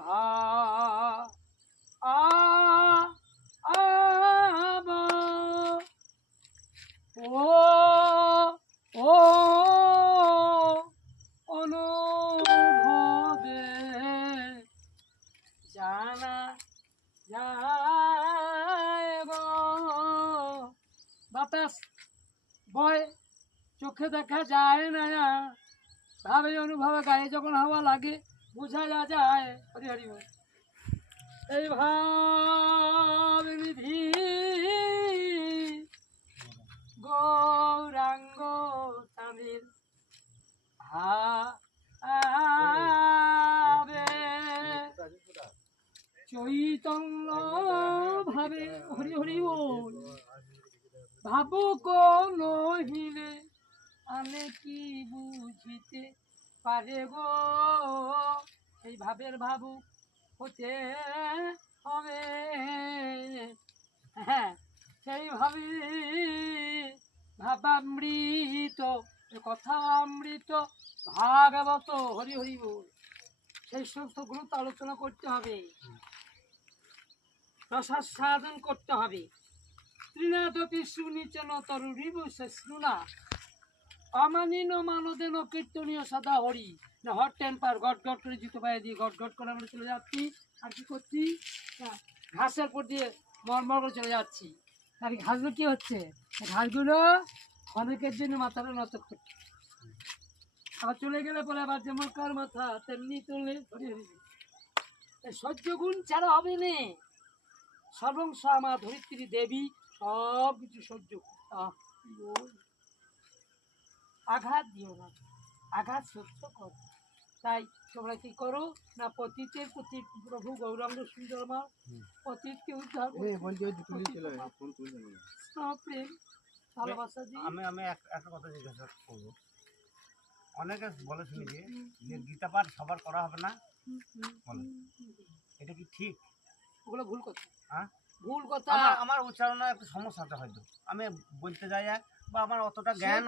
আ আ আবা ও ও অনুভবে জানা যায় গো। বাতাস বয়, চোখে দেখা যায় না, ভাবে অনুভবে গায়ে যখন হাওয়া লাগে বোঝা যায়। হরি হরি বল। এই ভাব নিধি গৌরাঙ্গ স্বামীর ভাবে চৈতন্য ভাবে। হরি হরি বল। ভাবু কোন হিলে আমি কি বুঝিতে পারে গো। এই ভাবের ভাবুক হতে হবে। হ্যাঁ, সেইভাবে ভাবামৃত, কথা অমৃত ভাগবত। হরি হরি বল। সেই সমস্ত গুরুত্ব আলোচনা করতে হবে, প্রসাদ সাধন করতে হবে। ত্রিনাথপি সুনিচন তরুরিব শুনা অমানিন মানদেন কীর্তনীয় সদা হরি। না হট টেম্পার গট গট করে জুতো পায়ে দিয়ে গট গট করে আমরা চলে যাচ্ছি। আর কি করছি, ঘাসের উপর দিয়ে মরমর করে চলে যাচ্ছি। আর ঘাসগুলো কি হচ্ছে, ঘাসগুলো অনেকের জন্য মাথাটা নত করছে। আর চলে গেলে পরে আবার যেমন কার মাথা তেমনি চলে। সহ্য গুণ ছাড়া হবে না। সর্বংশ আমার ধরিত্রী দেবী সব কিছু সহ্য। আঘাত দিও না, আঘাত সহ্য করো। তাই তোমরা কি করো না, পতিতের প্রতি প্রভু গৌরাঙ্গ সুন্দর মা পতিতকে উদ্ধার প্রেম ভালোবাসা দিয়ে। আমি একটা কথা জিজ্ঞাসা করবো। অনেকে বলে শুনেছি যে গীতা পাঠ সবার করা হবে না, বলে এটা কি ঠিক? ওগুলো ভুল কথা। হ্যাঁ, ভুল কথা। আমার উচ্চারণে একটু সমস্যা হয়তো, আমি বলতে যাই বা আমার অতটা জ্ঞান